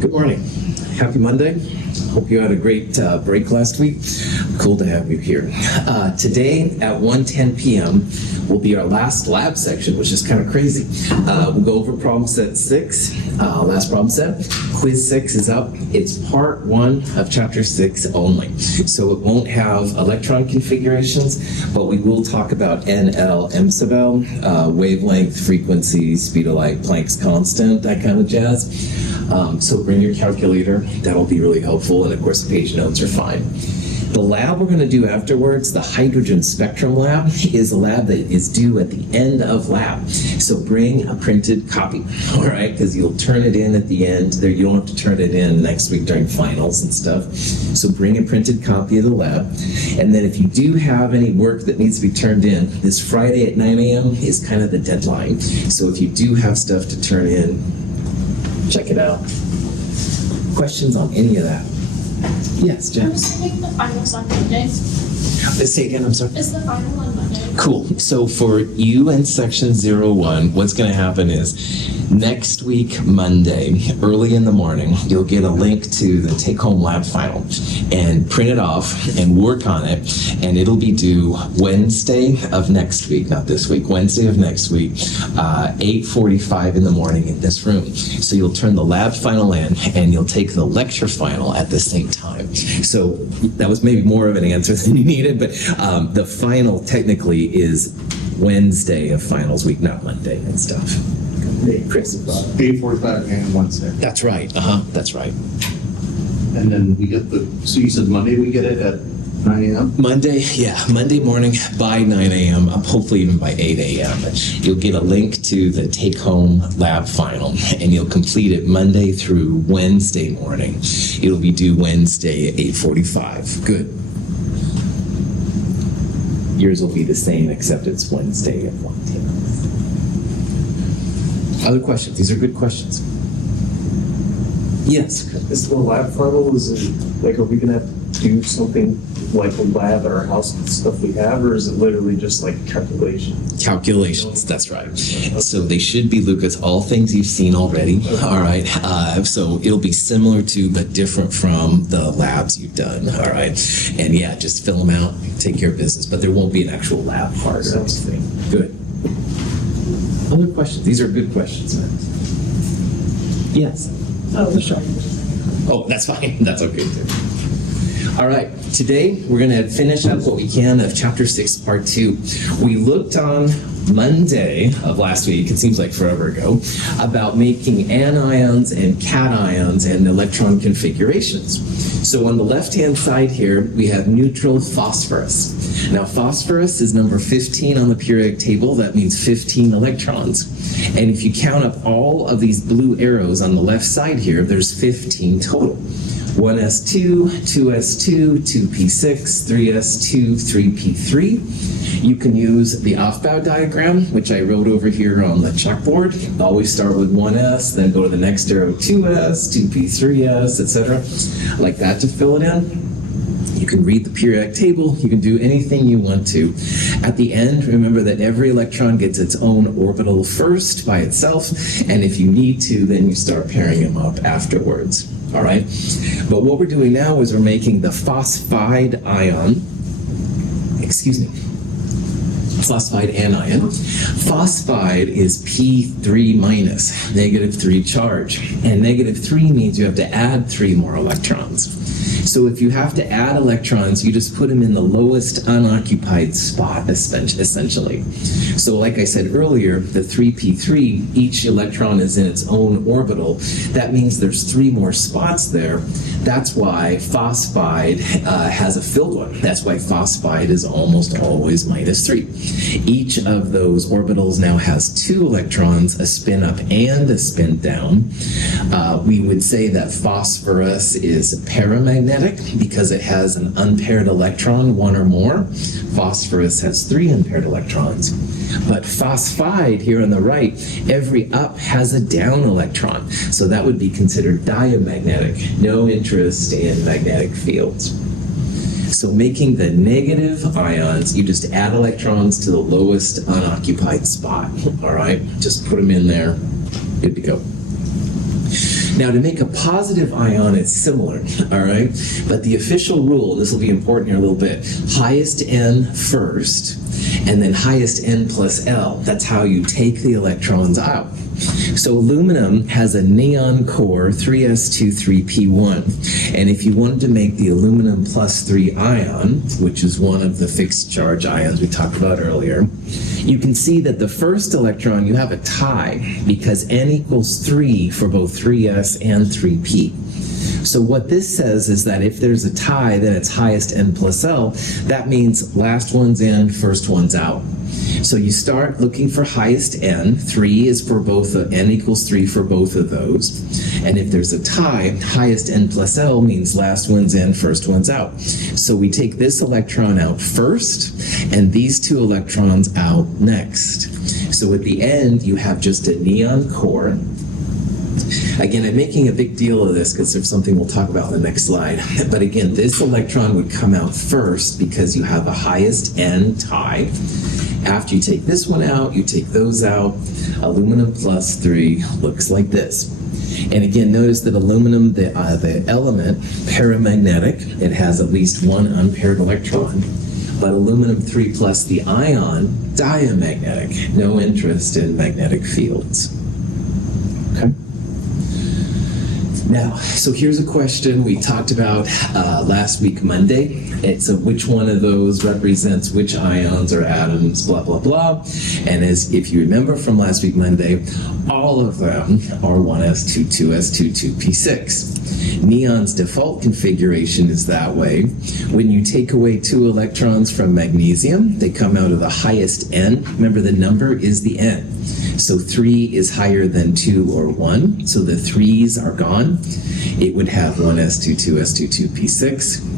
Good morning. Happy Monday. Hope you had a great break last week. Cool to have you here. Today at 1:10 p.m. will be our last lab section, which is kind of crazy. We'll go over problem set 6, last problem set. Quiz 6 is up. It's part 1 of chapter 6 only. So it won't have electron configurations, but we will talk about NL, M sub L, wavelength, frequency, speed of light, Planck's constant, that kind of jazz. So bring your calculator. That'll be really helpful. And of course, page notes are fine. The lab we're going to do afterwards, the hydrogen spectrum lab, is a lab that is due at the end of lab. So bring a printed copy, all right? Because you'll turn it in at the end. There, you don't have to turn it in next week during finals and stuff. So bring a printed copy of the lab. And then if you do have any work that needs to be turned in, this Friday at 9 a.m. is kind of the deadline. So if you do have stuff to turn in, check it out. Questions on any of that? Yes, Jen. Is the finals on Monday? Let's say again, I'm sorry. Is the final on Monday? Cool. So for you and section 01, what's going to happen is next week, Monday, early in the morning, you'll get a link to the take-home lab final and print it off and work on it. And it'll be due Wednesday of next week, not this week, Wednesday of next week, 8:45 in the morning in this room. So you'll turn the lab final in and you'll take the lecture final at the same time. So that was maybe more of an answer than you needed, but the final technically is Wednesday of finals week, not Monday and stuff. Chris. 8:45 and Wednesday. That's right. That's right. And then we get so you said Monday we get it at 9 a.m.? Monday morning by 9 a.m., hopefully even by 8 a.m. You'll get a link to the take-home lab final, and you'll complete it Monday through Wednesday morning. It'll be due Wednesday at 8:45. Good. Yours will be the same, except it's Wednesday at 1 p.m. Other questions? These are good questions. Yes. Is the lab final, is it, like, are we gonna have to do something like a lab at our house with stuff we have, or is it literally just like calculations? Calculations, that's right. So they should be, Lucas, all things you've seen already. All right. So it'll be similar to, but different from the labs you've done. All right. And yeah, just fill them out, take care of business, but there won't be an actual lab part or anything. Good. Other questions? These are good questions, man. Yes. Oh, sure. Oh, that's fine. That's okay too. All right, today we're going to finish up what we can of Chapter 6, Part 2. We looked on Monday of last week, it seems like forever ago, about making anions and cations and electron configurations. So on the left-hand side here, we have neutral phosphorus. Now, phosphorus is number 15 on the periodic table. That means 15 electrons. And if you count up all of these blue arrows on the left side here, there's 15 total. 1s2, 2s2, 2p6, 3s2, 3p3. You can use the Aufbau diagram, which I wrote over here on the chalkboard. Always start with 1s, then go to the next arrow, 2s, 2p3s, etc. Like that to fill it in. You can read the periodic table. You can do anything you want to. At the end, remember that every electron gets its own orbital first by itself, and if you need to, then you start pairing them up afterwards. All right? But what we're doing now is we're making the phosphide anion. Phosphide is P3 minus, -3 charge. And -3 means you have to add 3 more electrons. So if you have to add electrons, you just put them in the lowest unoccupied spot, essentially. So like I said earlier, the 3p3, each electron is in its own orbital. That means there's 3 more spots there. That's why phosphide has a filled one. That's why phosphide is almost always -3. Each of those orbitals now has 2 electrons, a spin up and a spin down. We would say that phosphorus is paramagnetic because it has an unpaired electron, 1 or more. Phosphorus has 3 unpaired electrons. But phosphide here on the right, every up has a down electron. So that would be considered diamagnetic. No interest in magnetic fields. So making the negative ions, you just add electrons to the lowest unoccupied spot. All right, just put them in there. Good to go. Now, to make a positive ion, it's similar, all right? But the official rule, this will be important here a little bit, highest N first, and then highest N plus L. That's how you take the electrons out. So aluminum has a neon core 3s2 3p1. And if you wanted to make the aluminum plus 3 ion, which is one of the fixed charge ions we talked about earlier, you can see that the first electron, you have a tie because N equals 3 for both 3s and 3p. So what this says is that if there's a tie, then it's highest N plus L. That means last one's in, first one's out. So you start looking for highest N. 3 is for both, N equals 3 for both of those. And if there's a tie, highest N plus L means last one's in, first one's out. So we take this electron out first, and these two electrons out next. So at the end, you have just a neon core. Again, I'm making a big deal of this because there's something we'll talk about in the next slide. But again, this electron would come out first because you have the highest N tie. After you take this one out, you take those out. Aluminum plus 3 looks like this. And again, notice that aluminum, the element, paramagnetic, it has at least one unpaired electron. But aluminum 3 plus the ion, diamagnetic, no interest in magnetic fields. Okay. Now, so here's a question we talked about last week, Monday. It's which one of those represents which ions or atoms, blah, blah, blah. And as if you remember from last week, Monday, all of them are 1s2, 2s2, 2p6. Neon's default configuration is that way. When you take away 2 electrons from magnesium, they come out of the highest N. Remember, the number is the N. So 3 is higher than 2 or 1, so the 3's are gone. It would have 1s2, 2s2, 2p6.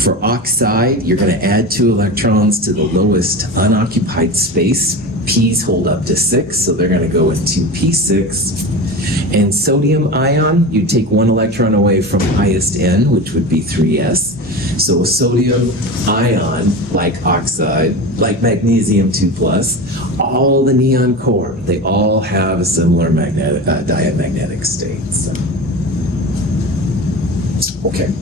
For oxide, you're going to add 2 electrons to the lowest unoccupied space. P's hold up to 6, so they're going to go with 2p6. And sodium ion, you take 1 electron away from highest N, which would be 3s. So a sodium ion, like oxide, like magnesium 2+, all the neon core, they all have a similar diamagnetic state. So. Okay.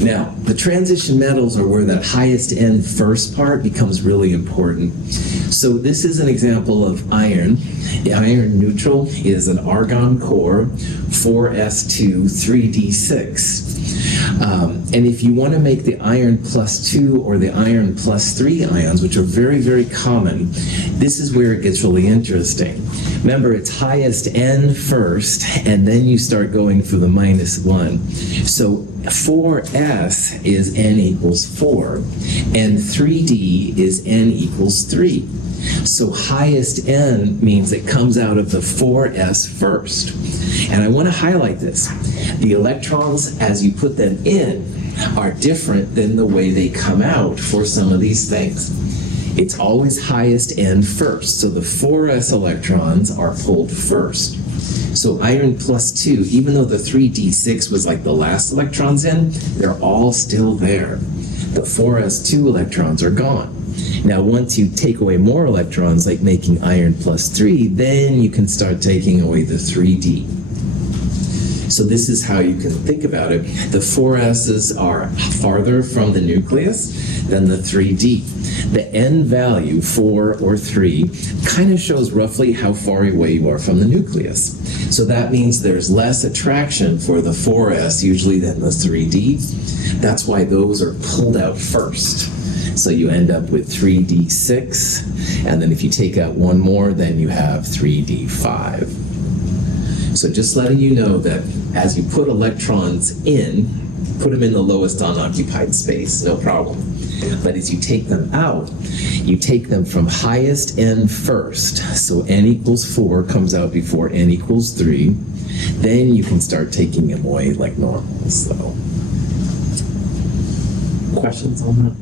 Now, the transition metals are where that highest N first part becomes really important. So this is an example of iron. The iron neutral is an argon core, 4s2, 3d6. And if you want to make the iron plus 2 or the iron plus 3 ions, which are very, very common, this is where it gets really interesting. Remember, it's highest N first, and then you start going for the -1. So 4s is N equals 4, and 3d is N equals 3. So highest N means it comes out of the 4s first. And I want to highlight this. The electrons, as you put them in, are different than the way they come out for some of these things. It's always highest N first. So the 4s electrons are pulled first. So iron plus 2, even though the 3d6 was like the last electrons in, they're all still there. The 4s2 electrons are gone. Now, once you take away more electrons, like making iron plus 3, then you can start taking away the 3d. So this is how you can think about it. The 4s's are farther from the nucleus than the 3d. The N value, 4 or 3, kind of shows roughly how far away you are from the nucleus. So that means there's less attraction for the 4s usually than the 3d. That's why those are pulled out first. So you end up with 3d6, and then if you take out one more, then you have 3d5. So just letting you know that as you put electrons in, put them in the lowest unoccupied space, no problem. But as you take them out, you take them from highest N first. So N equals 4 comes out before N equals 3. Then you can start taking them away like normal. So, questions on that?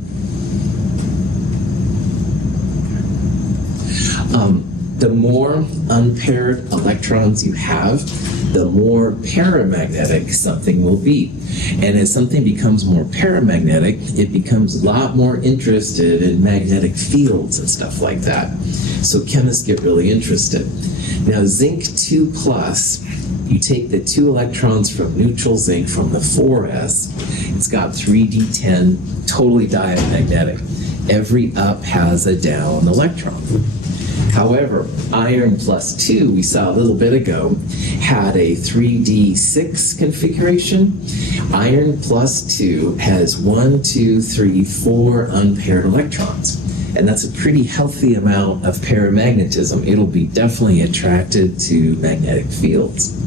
The more unpaired electrons you have, the more paramagnetic something will be. And as something becomes more paramagnetic, it becomes a lot more interested in magnetic fields and stuff like that. So chemists get really interested. Now, zinc 2+, You take the 2 electrons from neutral zinc from the 4s, it's got 3d10, totally diamagnetic. Every up has a down electron. However, iron plus 2, we saw a little bit ago, had a 3d6 configuration. Iron plus 2 has 1, 2, 3, 4 unpaired electrons. And that's a pretty healthy amount of paramagnetism. It'll be definitely attracted to magnetic fields.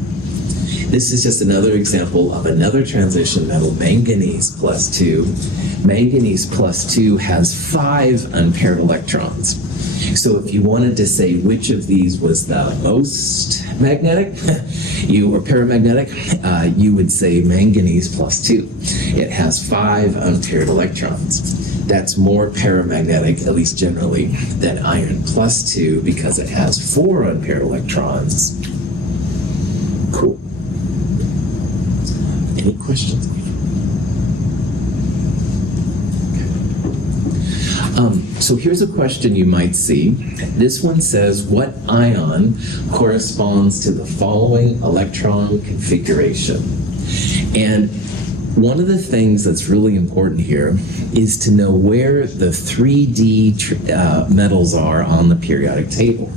This is just another example of another transition metal, manganese plus 2. Manganese plus 2 has 5 unpaired electrons. So if you wanted to say which of these was the most magnetic, or paramagnetic, you would say manganese plus 2. It has 5 unpaired electrons. That's more paramagnetic, at least generally, than iron plus 2 because it has 4 unpaired electrons. Cool. Any questions? So here's a question you might see. This one says, what ion corresponds to the following electron configuration? And one of the things that's really important here is to know where the 3D metals are on the periodic table.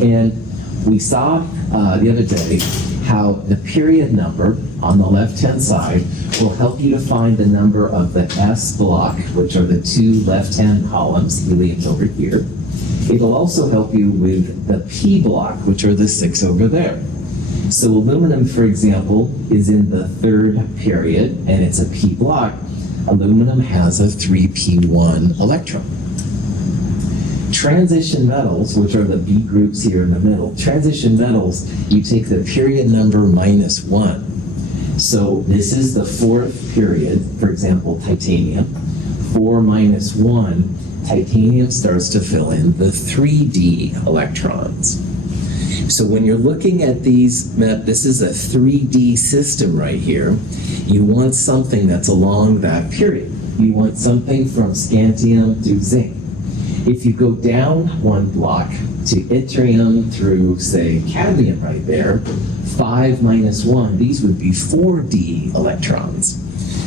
And we saw the other day how the period number on the left-hand side will help you to find the number of the S block, which are the 2 left-hand columns, helium's over here. It'll also help you with the P block, which are the 6 over there. So aluminum, for example, is in the 3rd period, and it's a P block. Aluminum has a 3p1 electron. Transition metals, which are the B groups here in the middle, transition metals, you take the period number -1. So this is the 4th period, for example, titanium. 4 minus 1, titanium starts to fill in the 3d electrons. So when you're looking at these, this is a 3D system right here, you want something that's along that period. You want something from scandium to zinc. If you go down 1 block to yttrium through, say, cadmium right there, 5 minus 1, these would be 4d electrons.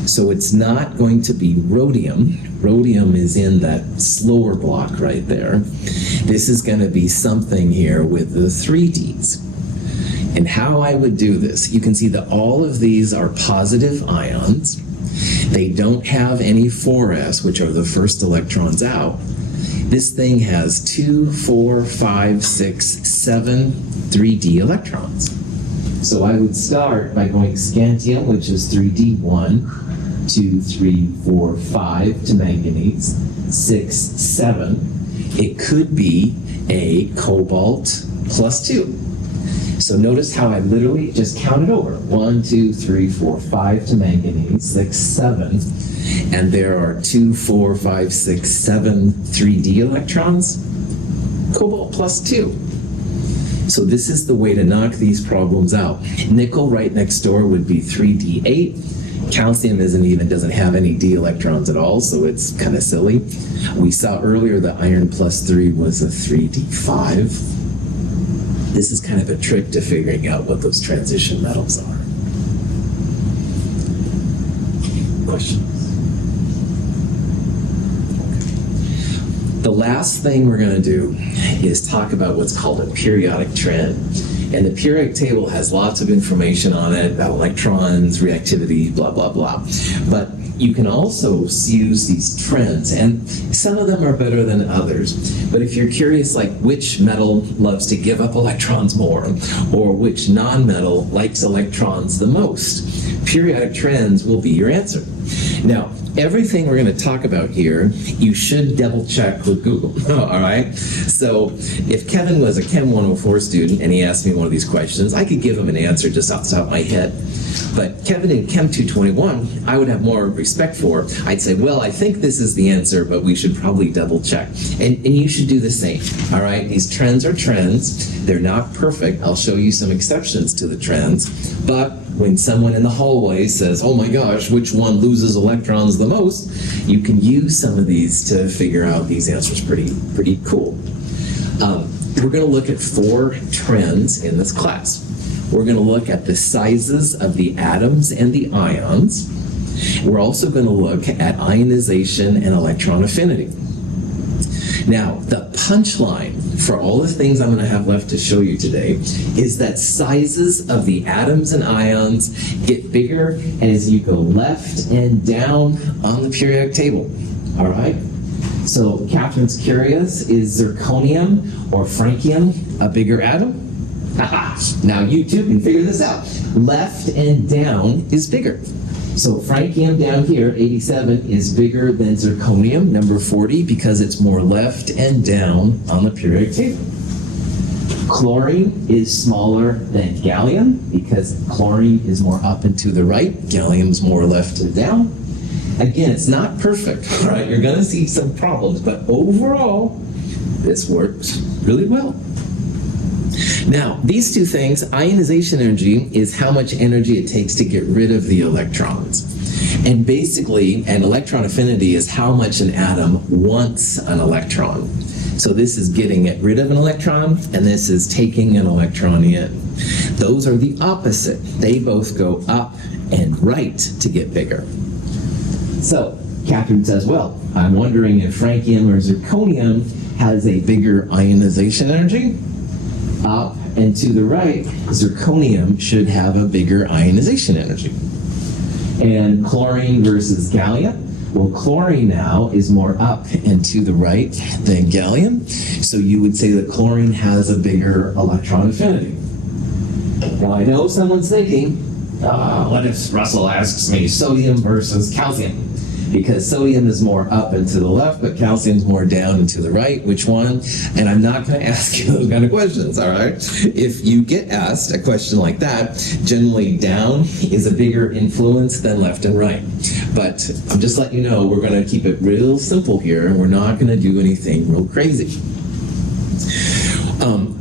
So it's not going to be rhodium. Rhodium is in that slower block right there. This is going to be something here with the 3Ds. And how I would do this, you can see that all of these are positive ions. They don't have any 4s, which are the first electrons out. This thing has 2, 4, 5, 6, 7 3D electrons. So I would start by going scandium, which is 3D1, 2, 3, 4, 5 to manganese, 6, 7. It could be a cobalt plus 2. So notice how I literally just counted over. 1, 2, 3, 4, 5 to manganese, 6, 7. And there are 2, 4, 5, 6, 7 3D electrons. Cobalt plus 2. So this is the way to knock these problems out. Nickel right next door would be 3D8. Calcium doesn't have any D electrons at all, so it's kind of silly. We saw earlier the iron plus 3 was a 3D5. This is kind of a trick to figuring out what those transition metals are. Questions? The last thing we're going to do is talk about what's called a periodic trend. And the periodic table has lots of information on it about electrons, reactivity, blah, blah, blah. But you can also use these trends, and some of them are better than others. But if you're curious, like which metal loves to give up electrons more, or which non-metal likes electrons the most, periodic trends will be your answer. Now, everything we're going to talk about here, you should double check with Google, all right? So if Kevin was a Chem 104 student and he asked me one of these questions, I could give him an answer just off the top of my head. But Kevin in Chem 221, I would have more respect for. I'd say, well, I think this is the answer, but we should probably double check. And you should do the same, all right? These trends are trends. They're not perfect. I'll show you some exceptions to the trends. But when someone in the hallway says, oh my gosh, which one loses electrons the most, you can use some of these to figure out these answers pretty cool. We're going to look at 4 trends in this class. We're going to look at the sizes of the atoms and the ions. We're also going to look at ionization and electron affinity. Now, the punchline for all the things I'm going to have left to show you today is that sizes of the atoms and ions get bigger as you go left and down on the periodic table. All right? So, Catherine's curious, is zirconium or francium a bigger atom? Now you too can figure this out. Left and down is bigger. So francium down here, 87, is bigger than zirconium, number 40, because it's more left and down on the periodic table. Chlorine is smaller than gallium, because chlorine is more up and to the right. Gallium is more left and down. Again, it's not perfect, right? You're going to see some problems, but overall, this works really well. Now, these two things, ionization energy is how much energy it takes to get rid of the electrons. And basically, an electron affinity is how much an atom wants an electron. So this is getting rid of an electron, and this is taking an electron in. Those are the opposite. They both go up and right to get bigger. So, Catherine says, well, I'm wondering if francium or zirconium has a bigger ionization energy. Up and to the right, zirconium should have a bigger ionization energy. And chlorine versus gallium, well, chlorine now is more up and to the right than gallium, so you would say that chlorine has a bigger electron affinity. Now, I know someone's thinking, what if Russell asks me sodium versus calcium? Because sodium is more up and to the left, but calcium's more down and to the right. Which one? And I'm not going to ask you those kind of questions, all right? If you get asked a question like that, generally down is a bigger influence than left and right. But I'm just letting you know, we're going to keep it real simple here, and we're not going to do anything real crazy.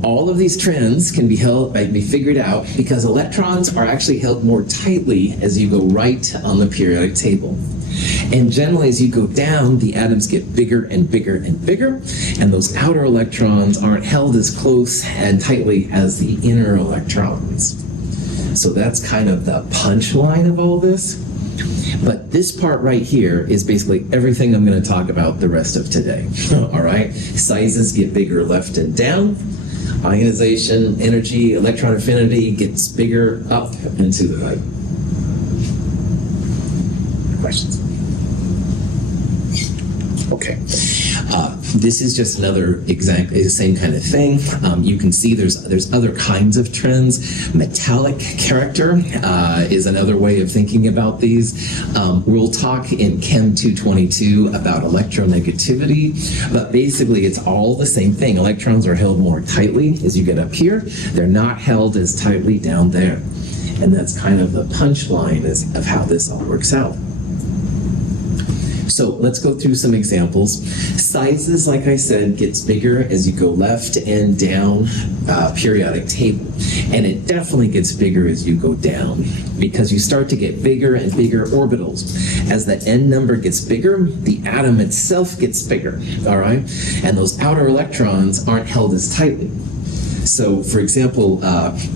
All of these trends can be figured out because electrons are actually held more tightly as you go right on the periodic table. And generally, as you go down, the atoms get bigger and bigger and bigger, and those outer electrons aren't held as close and tightly as the inner electrons. So that's kind of the punchline of all this. But this part right here is basically everything I'm going to talk about the rest of today. All right? Sizes get bigger left and down. Ionization, energy, electron affinity gets bigger up and to the right. Questions? Okay. This is just another same kind of thing. You can see there's other kinds of trends. Metallic character is another way of thinking about these. We'll talk in Chem 222 about electronegativity, but basically it's all the same thing. Electrons are held more tightly as you get up here. They're not held as tightly down there. And that's kind of the punchline of how this all works out. So let's go through some examples. Sizes, like I said, gets bigger as you go left and down periodic table. And it definitely gets bigger as you go down because you start to get bigger and bigger orbitals. As that N number gets bigger, the atom itself gets bigger, all right? And those outer electrons aren't held as tightly. So, for example,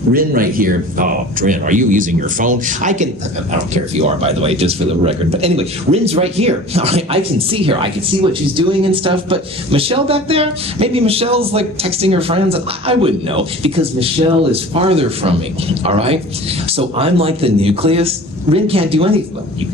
Rin right here. Oh, Rin, are you using your phone? I don't care if you are, by the way, just for the record. But anyway, Rin's right here. All right, I can see her. I can see what she's doing and stuff. But Michelle back there, maybe Michelle's like texting her friends. I wouldn't know because Michelle is farther from me. All right? So I'm like the nucleus. Rin can't do anything. Well, you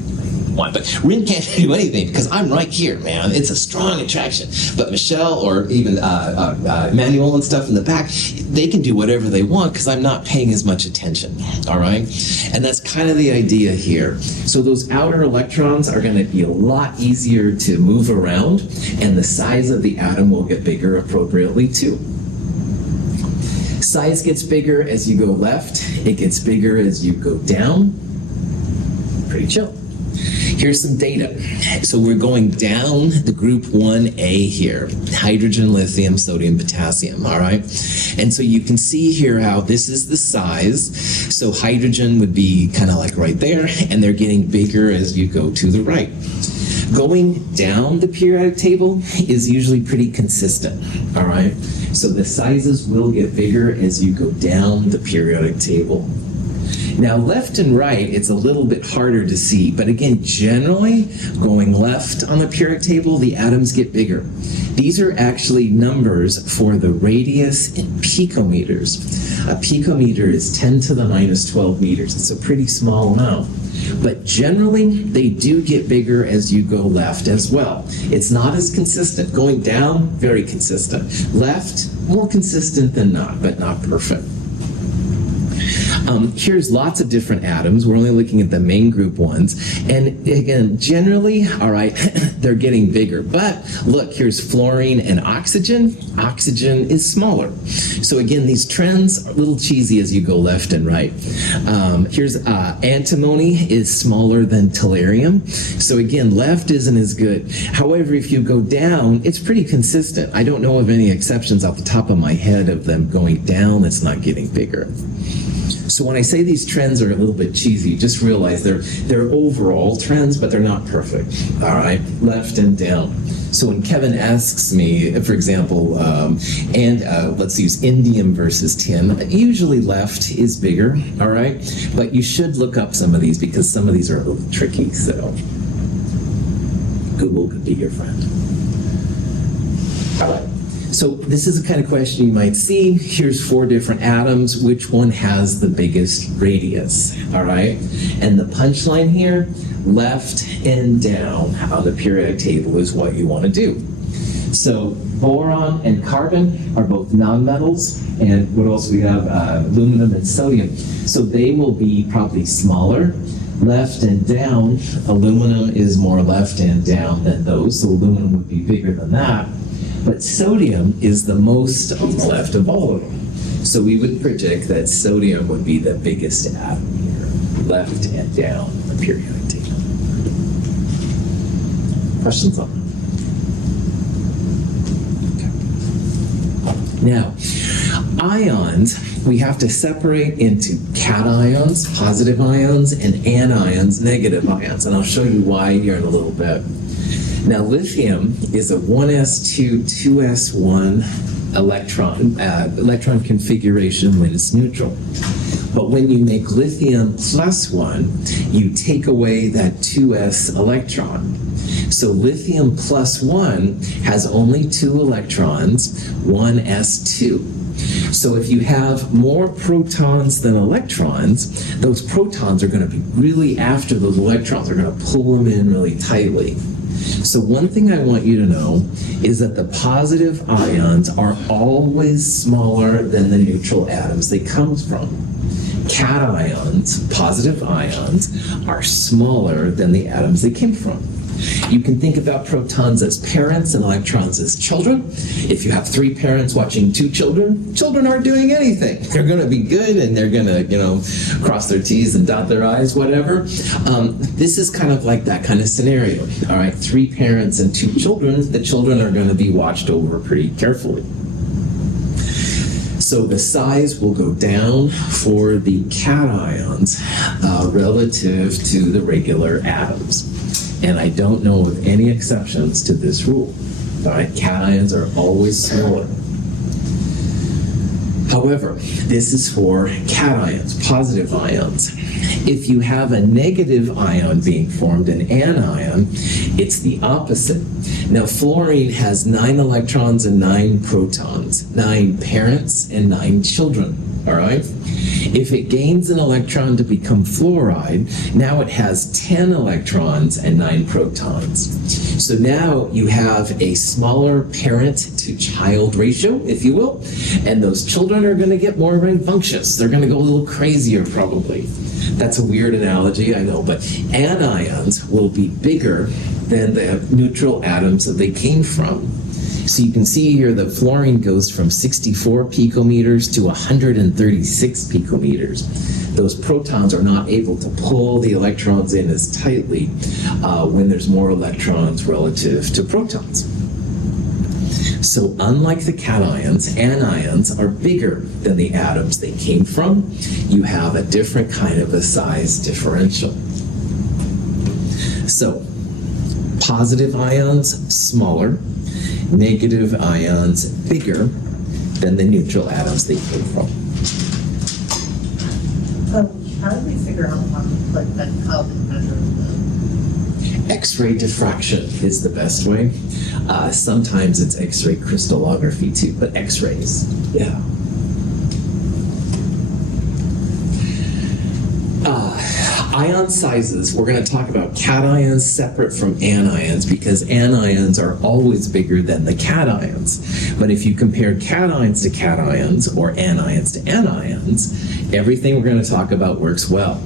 one, but Rin can't do anything because I'm right here, man. It's a strong attraction. But Michelle or even Manuel and stuff in the back, they can do whatever they want because I'm not paying as much attention, all right? And that's kind of the idea here. So those outer electrons are going to be a lot easier to move around, and the size of the atom will get bigger appropriately too. Size gets bigger as you go left. It gets bigger as you go down. Pretty chill. Here's some data. So we're going down the group 1A here. Hydrogen, lithium, sodium, potassium, all right? And so you can see here how this is the size. So hydrogen would be kind of like right there, and they're getting bigger as you go to the right. Going down the periodic table is usually pretty consistent, all right? So the sizes will get bigger as you go down the periodic table. Now, left and right, it's a little bit harder to see, but again, generally, going left on the periodic table, the atoms get bigger. These are actually numbers for the radius in picometers. A picometer is 10 to the minus 12 meters. It's a pretty small amount. But generally, they do get bigger as you go left as well. It's not as consistent. Going down, very consistent. Left, more consistent than not, but not perfect. Here's lots of different atoms. We're only looking at the main group ones. And again, generally, all right, they're getting bigger. But look, here's fluorine and oxygen. Oxygen is smaller. So again, these trends are a little cheesy as you go left and right. Here's antimony is smaller than tellurium. So again, left isn't as good. However, if you go down, it's pretty consistent. I don't know of any exceptions off the top of my head of them going down that's not getting bigger. So when I say these trends are a little bit cheesy, just realize they're overall trends, but they're not perfect. All right, left and down. So when Kevin asks me, for example, let's use indium versus tin, usually left is bigger, all right? But you should look up some of these because some of these are a little tricky, so Google could be your friend. All right. So this is the kind of question you might see. Here's 4 different atoms. Which one has the biggest radius? All right. And the punchline here, left and down on the periodic table is what you want to do. So boron and carbon are both nonmetals. And what else we have? Aluminum and sodium. So they will be probably smaller. Left and down, aluminum is more left and down than those. So aluminum would be bigger than that. But sodium is the most on the left of all of them. So we would predict that sodium would be the biggest atom here, left and down the periodic table. Questions on that? Okay. Now, ions, we have to separate into cations, positive ions, and anions, negative ions. And I'll show you why here in a little bit. Now, lithium is a 1s2, 2s1 electron configuration when it's neutral. But when you make lithium plus 1, you take away that 2s electron. So lithium plus 1 has only 2 electrons, 1s2. So if you have more protons than electrons, those protons are going to be really after those electrons. They're going to pull them in really tightly. So one thing I want you to know is that the positive ions are always smaller than the neutral atoms they come from. Cations, positive ions, are smaller than the atoms they came from. You can think about protons as parents and electrons as children. If you have 3 parents watching 2 children, children aren't doing anything. They're going to be good and they're going to, cross their T's and dot their I's, whatever. This is kind of like that kind of scenario. All right, 3 parents and 2 children, the children are going to be watched over pretty carefully. So the size will go down for the cations relative to the regular atoms. And I don't know of any exceptions to this rule. All right, cations are always smaller. However, this is for cations, positive ions. If you have a negative ion being formed, an anion, it's the opposite. Now, fluorine has 9 electrons and 9 protons, 9 parents and 9 children, all right? If it gains an electron to become fluoride, now it has 10 electrons and 9 protons. So now you have a smaller parent to child ratio, if you will, and those children are going to get more rambunctious. They're going to go a little crazier probably. That's a weird analogy, I know, but anions will be bigger than the neutral atoms that they came from. So you can see here that fluorine goes from 64 picometers to 136 picometers. Those protons are not able to pull the electrons in as tightly when there's more electrons relative to protons. So unlike the cations, anions are bigger than the atoms they came from. You have a different kind of a size differential. So positive ions, smaller. Negative ions, bigger. than the neutral atoms they came from. How do we figure out how to measure the? X-ray diffraction is the best way. Sometimes it's X-ray crystallography too, but X-rays, yeah. Ion sizes, we're going to talk about cations separate from anions because anions are always bigger than the cations. But if you compare cations to cations or anions to anions, everything we're going to talk about works well.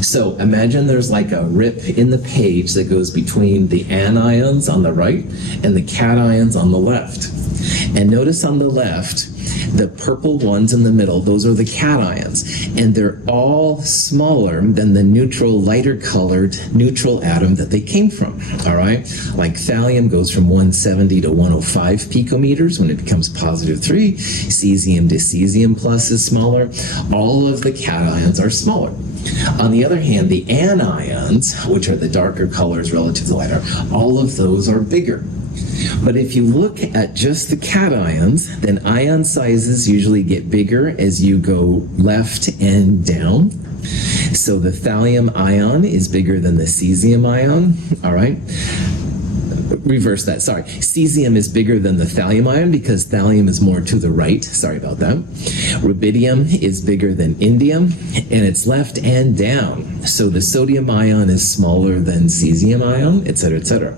So imagine there's like a rip in the page that goes between the anions on the right and the cations on the left. And notice on the left, the purple ones in the middle, those are the cations, and they're all smaller than the neutral, lighter colored neutral atom that they came from, all right? Like thallium goes from 170 to 105 picometers when it becomes positive 3. Cesium to cesium plus is smaller. All of the cations are smaller. On the other hand, the anions, which are the darker colors relative to the lighter, all of those are bigger. But if you look at just the cations, then ion sizes usually get bigger as you go left and down. So the thallium ion is bigger than the cesium ion, all right? Reverse that, sorry. Cesium is bigger than the thallium ion because thallium is more to the right. Sorry about that. Rubidium is bigger than indium, and it's left and down. So the sodium ion is smaller than cesium ion, etc., etc.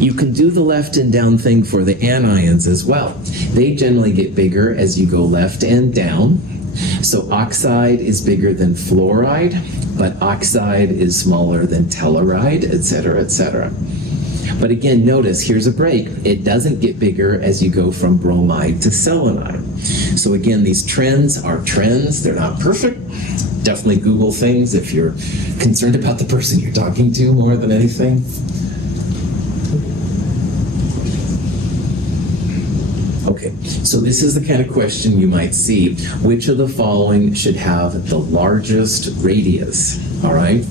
You can do the left and down thing for the anions as well. They generally get bigger as you go left and down. So oxide is bigger than fluoride, but oxide is smaller than telluride, etc., etc. But again, notice, here's a break. It doesn't get bigger as you go from bromide to selenide. So again, these trends are trends. They're not perfect. Definitely Google things if you're concerned about the person you're talking to more than anything. Okay, so this is the kind of question you might see. Which of the following should have the largest radius? All right,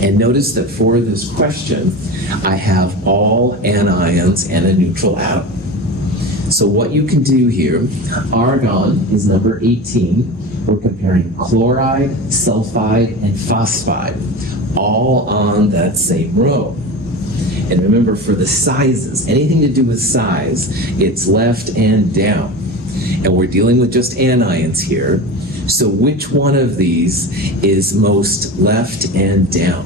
and notice that for this question, I have all anions and a neutral atom. So what you can do here, argon is number 18. We're comparing chloride, sulfide, and phosphide, all on that same row. And remember, for the sizes, anything to do with size, it's left and down. And we're dealing with just anions here. So which one of these is most left and down?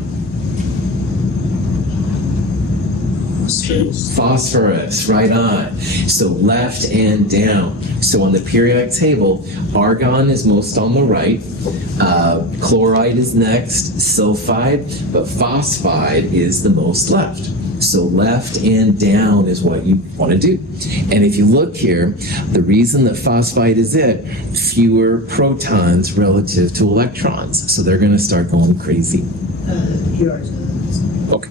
Phosphorus, right on. So left and down. So on the periodic table, argon is most on the right, chloride is next, sulfide, but phosphide is the most left. So left and down is what you want to do. And if you look here, the reason that phosphide is it, fewer protons relative to electrons. So they're going to start going crazy. Yours. Okay.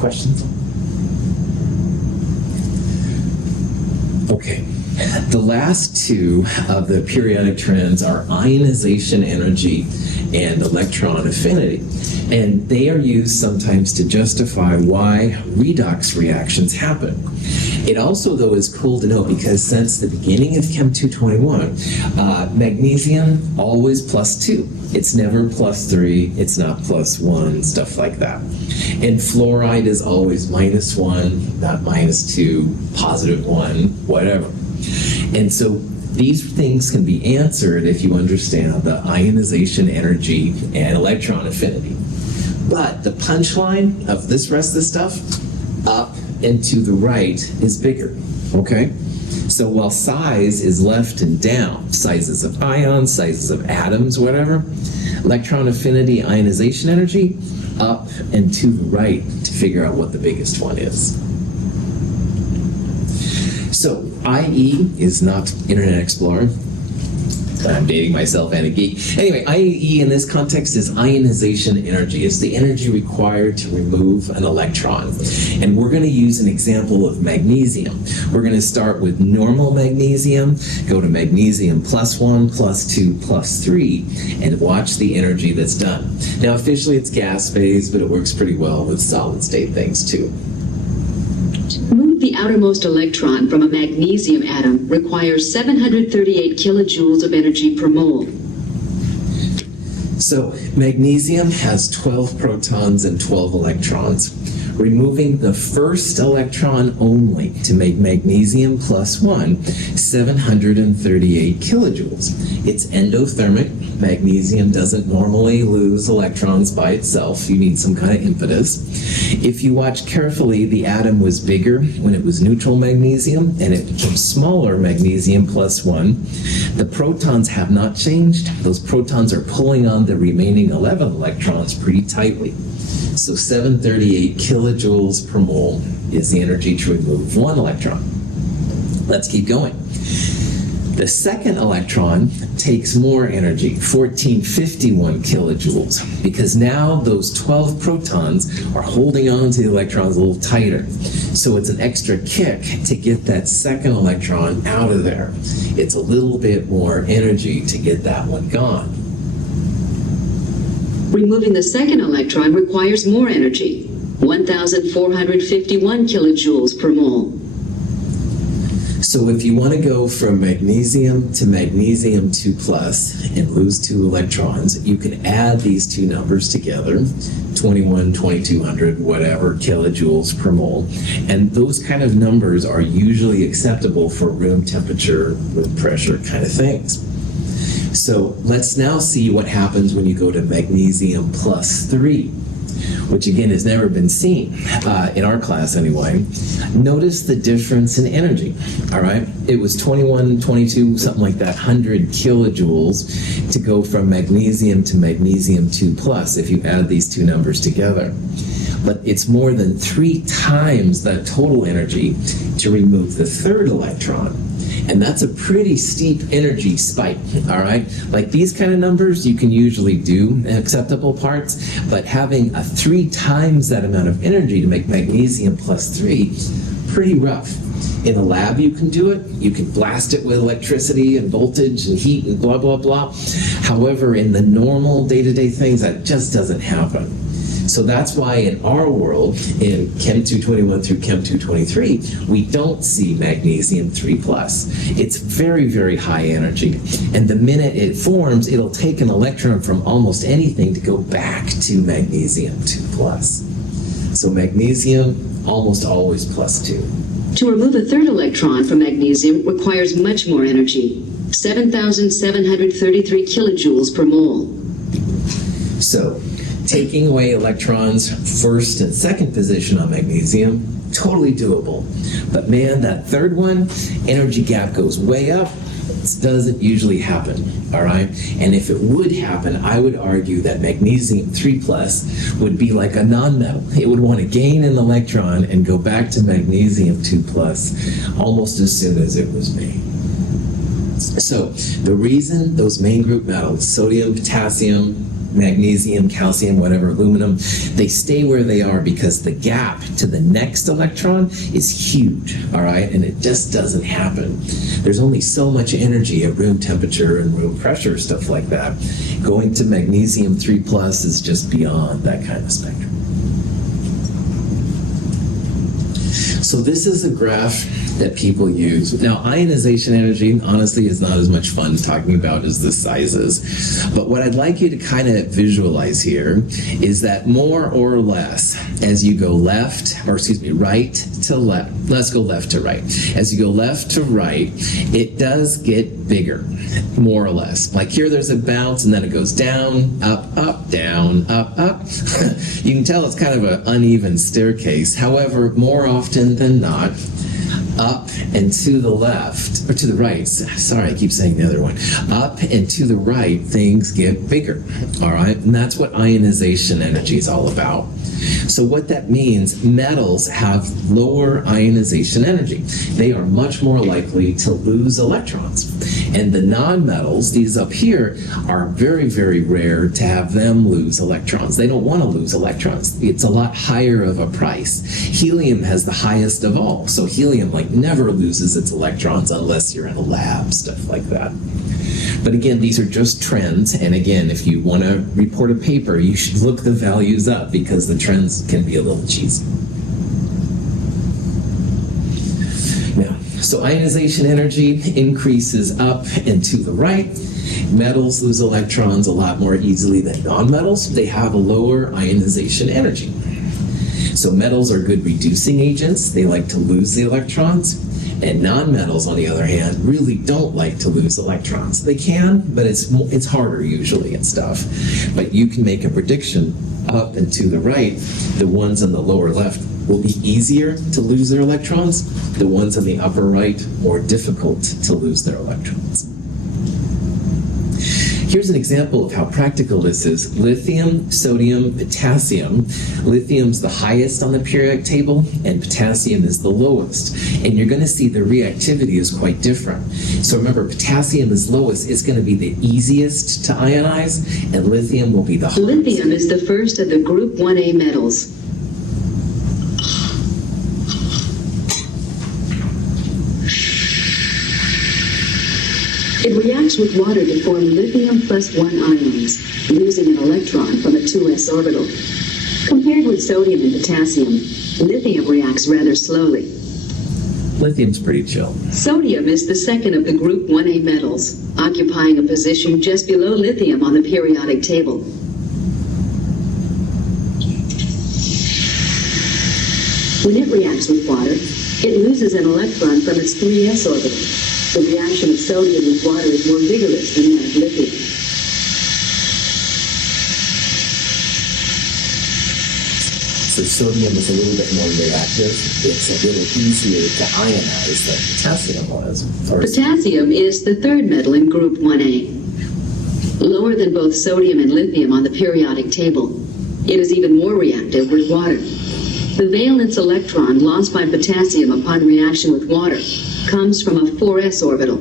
Questions? Okay. The last two of the periodic trends are ionization energy and electron affinity. And they are used sometimes to justify why redox reactions happen. It also, though, is cool to know because since the beginning of Chem 221, magnesium always +2. It's never +3, it's not +1, stuff like that. And fluoride is always -1, not -2, +1, whatever. And so these things can be answered if you understand the ionization energy and electron affinity. But the punchline of this rest of the stuff, up and to the right, is bigger, okay? So while size is left and down, sizes of ions, sizes of atoms, whatever, electron affinity, ionization energy, up and to the right to figure out what the biggest one is. So IE is not Internet Explorer. I'm dating myself and a geek. Anyway, IE in this context is ionization energy. It's the energy required to remove an electron. And we're going to use an example of magnesium. We're going to start with normal magnesium, go to magnesium +1, +2, +3, and watch the energy that's done. Now, officially it's gas phase, but it works pretty well with solid state things too. the outermost electron from a magnesium atom requires 738 kilojoules of energy per mole. So magnesium has 12 protons and 12 electrons. Removing the first electron only to make magnesium plus 1, 738 kilojoules. It's endothermic. Magnesium doesn't normally lose electrons by itself. You need some kind of impetus. If you watch carefully, the atom was bigger when it was neutral magnesium, and it became smaller magnesium plus 1. The protons have not changed. Those protons are pulling on the remaining 11 electrons pretty tightly. So 738 kilojoules per mole is the energy to remove 1 electron. Let's keep going. The second electron takes more energy, 1451 kilojoules, because now those 12 protons are holding on to the electrons a little tighter. So it's an extra kick to get that second electron out of there. It's a little bit more energy to get that one gone. Removing the second electron requires more energy, 1,451 kilojoules per mole. So if you want to go from magnesium to magnesium 2 plus and lose 2 electrons, you can add these two numbers together, 21, 2200, whatever, kilojoules per mole. And those kind of numbers are usually acceptable for room temperature, room pressure kind of things. So let's now see what happens when you go to magnesium plus 3, which again has never been seen in our class anyway. Notice the difference in energy, all right? It was 21, 22, something like that, 100 kilojoules to go from magnesium to magnesium 2 plus if you add these two numbers together. But it's more than 3 times that total energy to remove the third electron. And that's a pretty steep energy spike, all right? Like these kind of numbers, you can usually do acceptable parts, but having a 3 times that amount of energy to make magnesium plus 3, pretty rough. In a lab, you can do it. You can blast it with electricity and voltage and heat and blah, blah, blah. However, in the normal day-to-day things, that just doesn't happen. So that's why in our world, in Chem 221 through Chem 223, we don't see magnesium 3 plus. It's very, very high energy. And the minute it forms, it'll take an electron from almost anything to go back to magnesium 2 plus. So magnesium, almost always plus 2. To remove a third electron from magnesium requires much more energy, 7,733 kilojoules per mole. So, taking away electrons first and second position on magnesium, totally doable. But man, that third one, energy gap goes way up. It doesn't usually happen, all right? And if it would happen, I would argue that magnesium 3 plus would be like a nonmetal. It would want to gain an electron and go back to magnesium 2 plus almost as soon as it was made. So the reason those main group metals, sodium, potassium, magnesium, calcium, whatever, aluminum, they stay where they are because the gap to the next electron is huge, all right? And it just doesn't happen. There's only so much energy at room temperature and room pressure, stuff like that. Going to magnesium 3 plus is just beyond that kind of spectrum. So this is a graph that people use. Now, ionization energy, honestly, is not as much fun talking about as the sizes. But what I'd like you to kind of visualize here is that more or less, as you go right to left, let's go left to right. As you go left to right, it does get bigger, more or less. Like here, there's a bounce, and then it goes down, up, down, up. You can tell it's kind of an uneven staircase. However, more often than not, up and to the left, or to the right, sorry, I keep saying the other one, up and to the right, things get bigger, all right? And that's what ionization energy is all about. So what that means, metals have lower ionization energy. They are much more likely to lose electrons. And the nonmetals, these up here, are very, very rare to have them lose electrons. They don't want to lose electrons. It's a lot higher of a price. Helium has the highest of all. So helium never loses its electrons unless you're in a lab, stuff like that. But again, these are just trends. And again, if you want to report a paper, you should look the values up because the trends can be a little cheesy. So ionization energy increases up and to the right. Metals lose electrons a lot more easily than nonmetals. They have a lower ionization energy. So metals are good reducing agents. They like to lose the electrons. And nonmetals, on the other hand, really don't like to lose electrons. They can, but it's harder usually and stuff. But you can make a prediction up and to the right. The ones on the lower left will be easier to lose their electrons. The ones on the upper right, more difficult to lose their electrons. Here's an example of how practical this is. Lithium, sodium, potassium. Lithium's the highest on the periodic table, and potassium is the lowest. And you're going to see the reactivity is quite different. So remember, potassium is lowest. It's going to be the easiest to ionize, and lithium will be the hardest. Lithium is the first of the group 1A metals. It reacts with water to form lithium plus 1 ions, losing an electron from a 2s orbital. Compared with sodium and potassium, lithium reacts rather slowly. Lithium's pretty chill. Sodium is the second of the group 1A metals, occupying a position just below lithium on the periodic table. When it reacts with water, it loses an electron from its 3s orbital. The reaction of sodium with water is more vigorous than that of lithium. So sodium is a little bit more reactive. It's a little easier to ionize than potassium was. Potassium is the third metal in group 1A. Lower than both sodium and lithium on the periodic table. It is even more reactive with water. The valence electron lost by potassium upon reaction with water comes from a 4s orbital.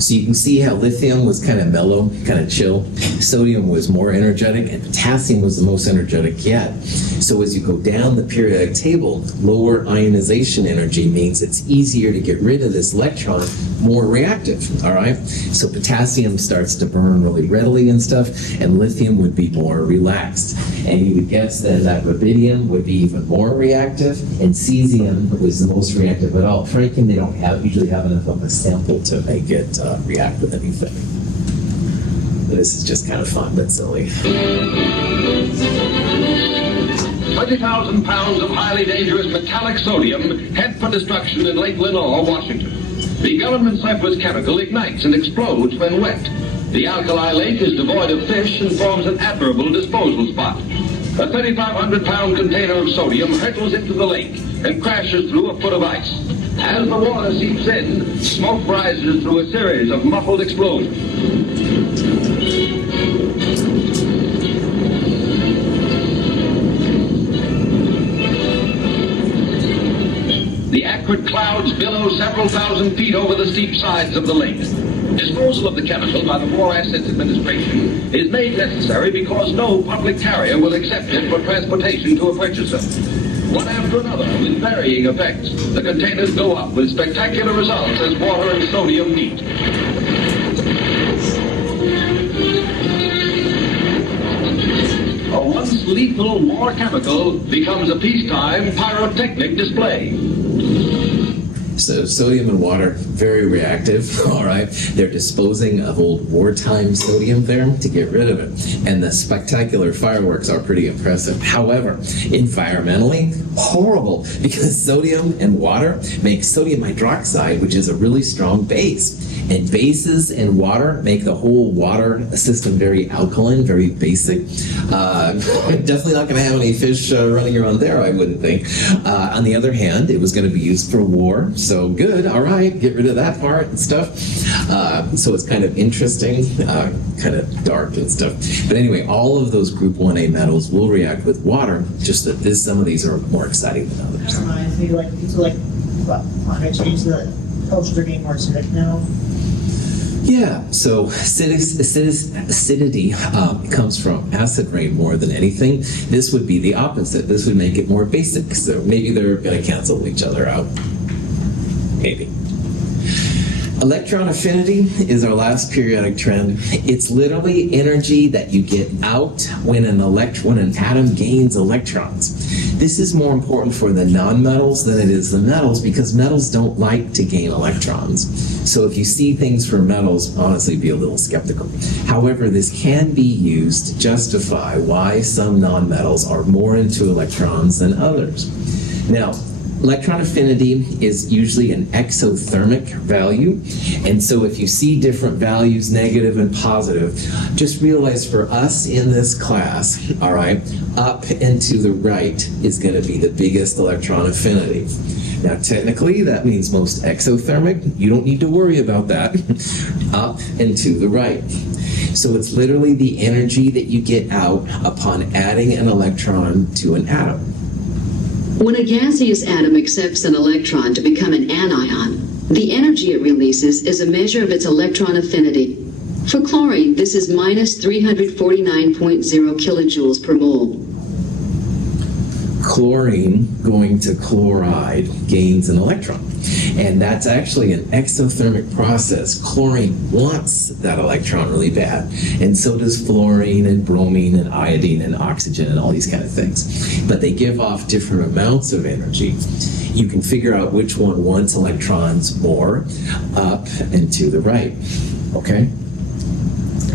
So you can see how lithium was kind of mellow, kind of chill. Sodium was more energetic, and potassium was the most energetic yet. So as you go down the periodic table, lower ionization energy means it's easier to get rid of this electron, more reactive, all right? So potassium starts to burn really readily and stuff, and lithium would be more relaxed. And you would guess that rubidium would be even more reactive, and cesium was the most reactive at all. Frankly, they don't usually have enough of a sample to make it react with anything. This is just kind of fun, but silly. 20,000 pounds of highly dangerous metallic sodium head for destruction in Lake Lenore, Washington. The government surplus chemical ignites and explodes when wet. The alkali lake is devoid of fish and forms an admirable disposal spot. A 3,500-pound container of sodium hurtles into the lake and crashes through a foot of ice. As the water seeps in, smoke rises through a series of muffled explosions. The acrid clouds billow several thousand feet over the steep sides of the lake. Disposal of the chemical by the War Assets Administration is made necessary because no public carrier will accept it for transportation to a purchaser. One after another, with varying effects, the containers go up with spectacular results as water and sodium meet. A once lethal war chemical becomes a peacetime pyrotechnic display. So sodium and water, very reactive, all right? They're disposing of old wartime sodium there to get rid of it. And the spectacular fireworks are pretty impressive. However, environmentally, horrible, because sodium and water make sodium hydroxide, which is a really strong base. And bases and water make the whole water system very alkaline, very basic. Definitely not going to have any fish running around there, I wouldn't think. On the other hand, it was going to be used for war, so good, all right, get rid of that part and stuff. So it's kind of interesting, kind of dark and stuff. But anyway, all of those group 1A metals will react with water, just that some of these are more exciting than others. That reminds me, climate change, the cultures are getting more acidic now. Yeah, so acidity comes from acid rain more than anything. This would be the opposite. This would make it more basic. So maybe they're going to cancel each other out. Maybe. Electron affinity is our last periodic trend. It's literally energy that you get out when an atom gains electrons. This is more important for the nonmetals than it is the metals because metals don't like to gain electrons. So if you see things for metals, honestly, be a little skeptical. However, this can be used to justify why some nonmetals are more into electrons than others. Now, electron affinity is usually an exothermic value, and so if you see different values, negative and positive, just realize for us in this class, all right, up and to the right is going to be the biggest electron affinity. Now, technically, that means most exothermic. You don't need to worry about that. Up and to the right. So it's literally the energy that you get out upon adding an electron to an atom. When a gaseous atom accepts an electron to become an anion, the energy it releases is a measure of its electron affinity. For chlorine, this is minus 349.0 kilojoules per mole. Chlorine going to chloride gains an electron. And that's actually an exothermic process. Chlorine wants that electron really bad. And so does fluorine and bromine and iodine and oxygen and all these kind of things. But they give off different amounts of energy. You can figure out which one wants electrons more, up and to the right. Okay?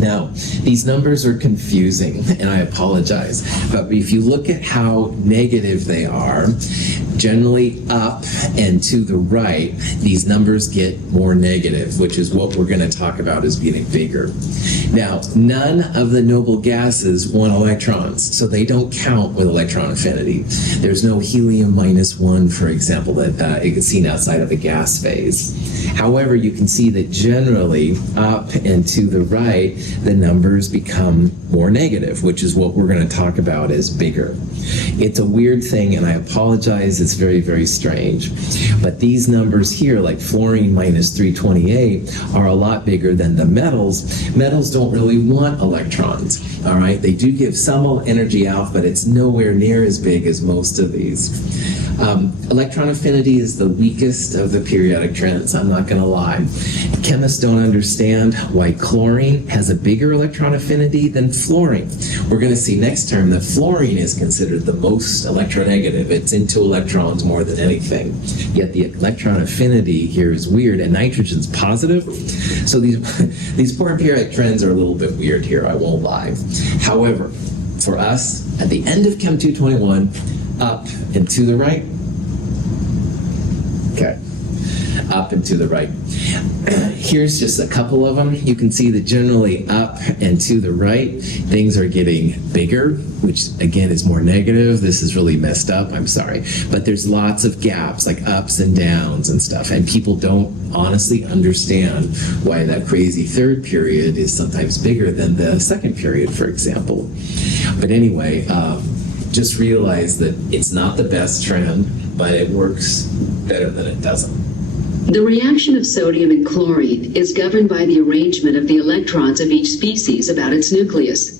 Now, these numbers are confusing, and I apologize, but if you look at how negative they are, generally up and to the right, these numbers get more negative, which is what we're going to talk about as getting bigger. Now, none of the noble gases want electrons, so they don't count with electron affinity. There's no helium -1, for example, that is seen outside of a gas phase. However, you can see that generally up and to the right, the numbers become more negative, which is what we're going to talk about as bigger. It's a weird thing, and I apologize, it's very, very strange. But these numbers here, like fluorine -328, are a lot bigger than the metals. Metals don't really want electrons, all right? They do give some energy out, but it's nowhere near as big as most of these. Electron affinity is the weakest of the periodic trends, I'm not going to lie. Chemists don't understand why chlorine has a bigger electron affinity than fluorine. We're going to see next term that fluorine is considered the most electronegative. It's into electrons more than anything. Yet the electron affinity here is weird, and nitrogen's positive. So these poor periodic trends are a little bit weird here, I won't lie. However, for us, at the end of Chem 221, up and to the right. Okay. Up and to the right. Here's just a couple of them. You can see that generally up and to the right, things are getting bigger, which again is more negative. This is really messed up, I'm sorry. But there's lots of gaps, like ups and downs and stuff, and people don't honestly understand why that crazy third period is sometimes bigger than the second period, for example. But anyway, just realize that it's not the best trend, but it works better than it doesn't. The reaction of sodium and chlorine is governed by the arrangement of the electrons of each species about its nucleus.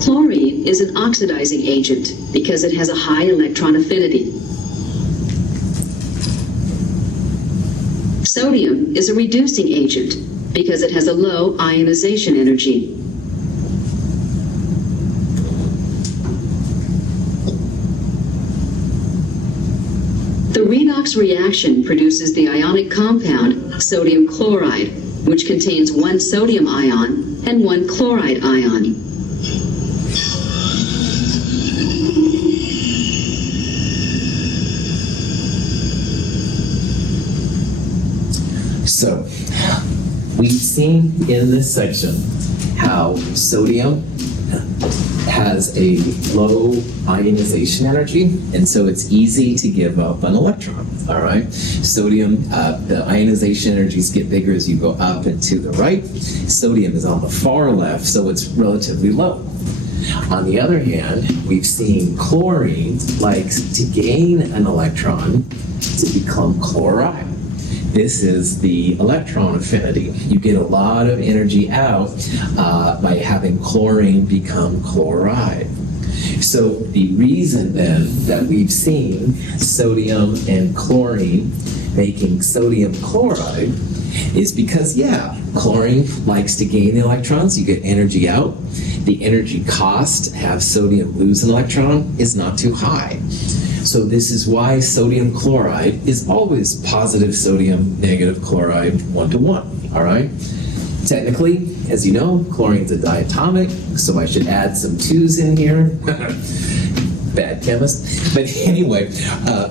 Chlorine is an oxidizing agent because it has a high electron affinity. Sodium is a reducing agent because it has a low ionization energy. The redox reaction produces the ionic compound sodium chloride, which contains one sodium ion and one chloride ion. So, we've seen in this section how sodium has a low ionization energy, and so it's easy to give up an electron, all right? Sodium, the ionization energies get bigger as you go up and to the right. Sodium is on the far left, so it's relatively low. On the other hand, we've seen chlorine likes to gain an electron to become chloride. This is the electron affinity. You get a lot of energy out by having chlorine become chloride. So the reason then that we've seen sodium and chlorine making sodium chloride is because, yeah, chlorine likes to gain electrons, you get energy out, the energy cost to have sodium lose an electron is not too high. So this is why sodium chloride is always positive sodium, negative chloride, 1-to-1, all right? Technically, as you know, chlorine's a diatomic, so I should add some 2's in here. Bad chemist. But anyway,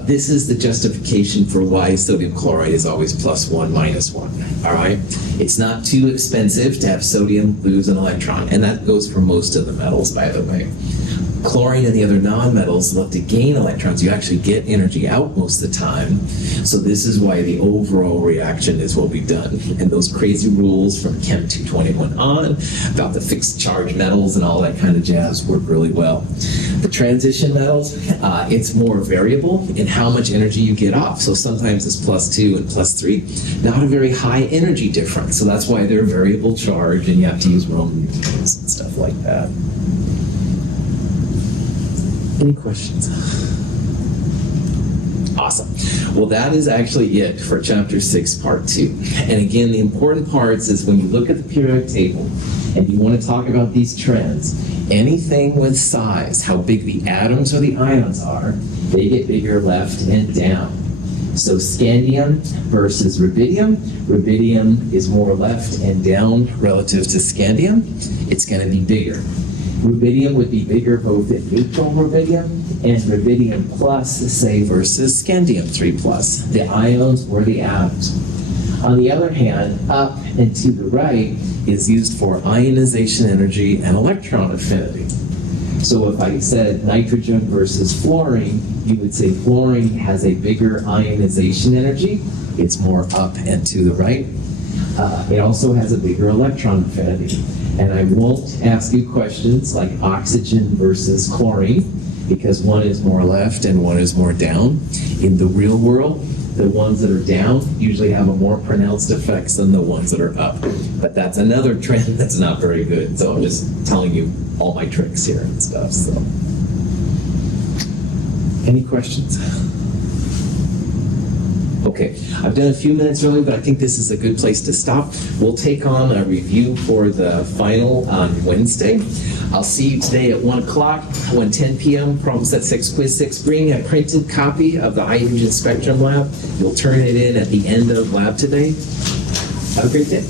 this is the justification for why sodium chloride is always +1, -1, all right? It's not too expensive to have sodium lose an electron, and that goes for most of the metals, by the way. Chlorine and the other nonmetals love to gain electrons. You actually get energy out most of the time. So this is why the overall reaction is what we've done. And those crazy rules from Chem 221 on about the fixed charge metals and all that kind of jazz work really well. The transition metals, it's more variable in how much energy you get off. So sometimes it's +2 and +3, not a very high energy difference. So that's why they're variable charge and you have to use Roman numerals and stuff like that. Any questions? Awesome. Well, that is actually it for Chapter 6, Part 2. And again, the important parts is when you look at the periodic table and you want to talk about these trends, anything with size, how big the atoms or the ions are, they get bigger left and down. So scandium versus rubidium. Rubidium is more left and down relative to scandium. It's going to be bigger. Rubidium would be bigger both at neutral rubidium and rubidium plus, say, versus scandium 3+, the ions or the atoms. On the other hand, up and to the right is used for ionization energy and electron affinity. So if I said nitrogen versus fluorine, you would say fluorine has a bigger ionization energy. It's more up and to the right. It also has a bigger electron affinity. And I won't ask you questions like oxygen versus chlorine, because one is more left and one is more down. In the real world, the ones that are down usually have a more pronounced effects than the ones that are up. But that's another trend that's not very good. So I'm just telling you all my tricks here and stuff. So, any questions? Okay, I've done a few minutes early, but I think this is a good place to stop. We'll take on a review for the final on Wednesday. I'll see you today at 1 o'clock, 1:10 p.m., Problem Set 6, Quiz 6. Bring a printed copy of the hydrogen spectrum lab. We'll turn it in at the end of lab today. Have a great day.